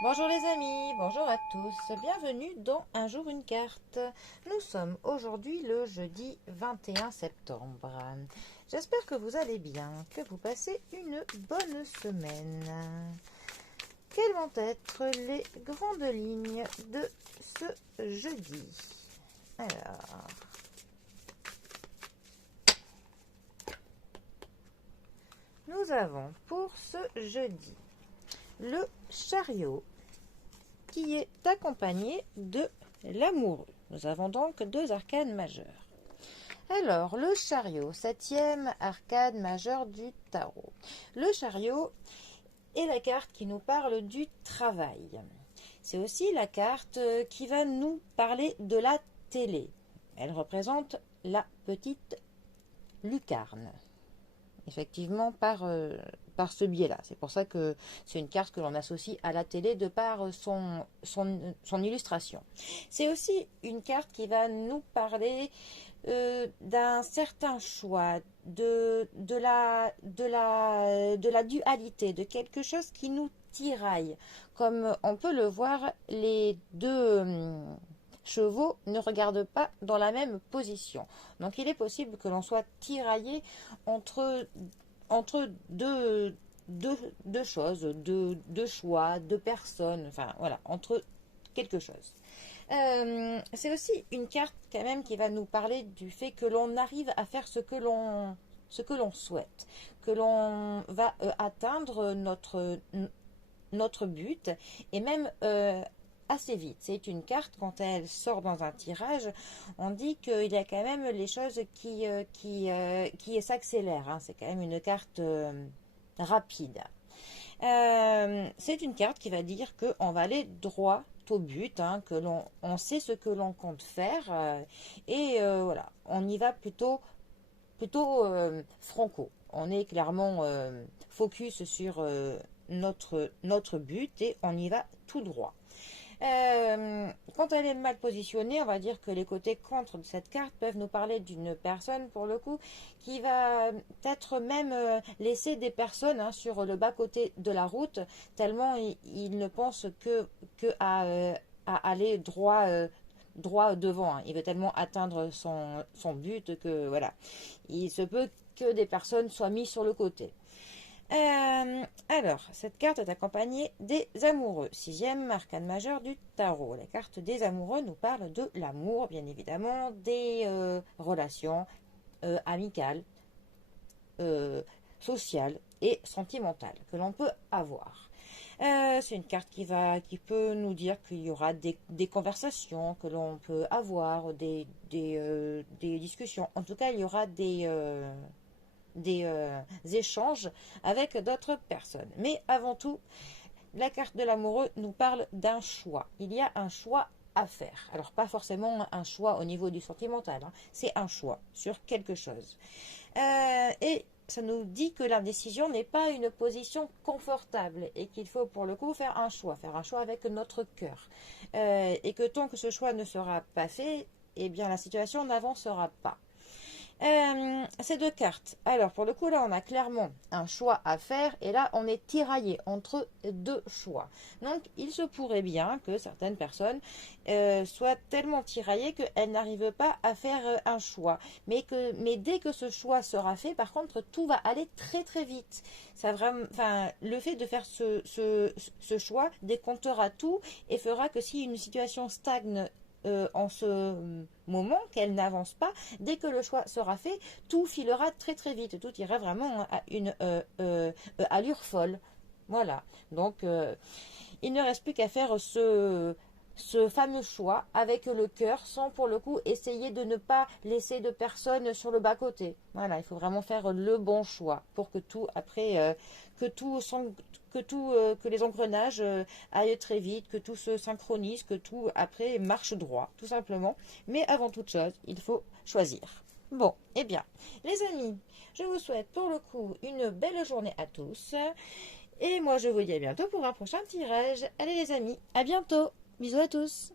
Bonjour les amis, bonjour à tous, bienvenue dans Un jour une carte. Nous sommes aujourd'hui le jeudi 21 septembre. J'espère que vous allez bien, que vous passez une bonne semaine. Quelles vont être les grandes lignes de ce jeudi? Alors, nous avons pour ce jeudi le chariot qui est accompagné de l'amoureux. Nous avons donc deux arcanes majeures. Alors, le chariot, septième arcane majeure du tarot. Le chariot est la carte qui nous parle du travail. C'est aussi la carte qui va nous parler de la télé. Elle représente la petite lucarne. Effectivement, par ce biais-là. C'est pour ça que c'est une carte que l'on associe à la télé de par son illustration. C'est aussi une carte qui va nous parler d'un certain choix, de la dualité, de quelque chose qui nous tiraille. Comme on peut le voir, les deux chevaux ne regardent pas dans la même position. Donc il est possible que l'on soit tiraillé entre deux choses, deux choix, deux personnes, enfin voilà, entre quelque chose. C'est aussi une carte quand même qui va nous parler du fait que l'on arrive à faire ce que l'on souhaite, que l'on va atteindre notre but et même assez vite. C'est une carte, quand elle sort dans un tirage, on dit qu'il y a quand même les choses qui s'accélèrent. Hein. C'est quand même une carte rapide. C'est une carte qui va dire qu'on va aller droit au but, hein, que on sait ce que l'on compte faire et voilà, on y va plutôt franco. On est clairement focus sur notre but et on y va tout droit. Quand elle est mal positionnée, on va dire que les côtés contre de cette carte peuvent nous parler d'une personne, pour le coup, qui va peut-être même laisser des personnes sur le bas-côté de la route, tellement il ne pense que à aller droit devant. Hein. Il veut tellement atteindre son but que voilà, il se peut que des personnes soient mises sur le côté. Alors, cette carte est accompagnée des amoureux. Sixième arcane majeure du tarot. La carte des amoureux nous parle de l'amour, bien évidemment, des relations amicales, sociales et sentimentales que l'on peut avoir. C'est une carte qui peut nous dire qu'il y aura des conversations que l'on peut avoir, des discussions. En tout cas, il y aura des échanges avec d'autres personnes. Mais avant tout, la carte de l'amoureux nous parle d'un choix. Il y a un choix à faire. Alors pas forcément un choix au niveau du sentimental, hein. C'est un choix sur quelque chose. Et ça nous dit que l'indécision n'est pas une position confortable et qu'il faut pour le coup faire un choix avec notre cœur. Et que tant que ce choix ne sera pas fait, eh bien la situation n'avancera pas. Ces deux cartes. Alors, pour le coup, là, on a clairement un choix à faire et là, on est tiraillé entre deux choix. Donc, il se pourrait bien que certaines personnes soient tellement tiraillées qu'elles n'arrivent pas à faire un choix. Mais dès que ce choix sera fait, par contre, tout va aller très très vite. Ça vraiment, enfin, le fait de faire ce choix décomptera tout et fera que si une situation stagne en ce moment, qu'elle n'avance pas, dès que le choix sera fait, tout filera très très vite, tout ira vraiment à une allure folle. Voilà, donc il ne reste plus qu'à faire ce fameux choix avec le cœur sans pour le coup essayer de ne pas laisser de personnes sur le bas-côté. Voilà, il faut vraiment faire le bon choix pour que tout après, que les engrenages aillent très vite, que tout se synchronise, que tout après marche droit, tout simplement. Mais avant toute chose, il faut choisir. Bon, eh bien, les amis, je vous souhaite pour le coup une belle journée à tous. Et moi, je vous dis à bientôt pour un prochain tirage. Allez les amis, à bientôt. Bisous à tous.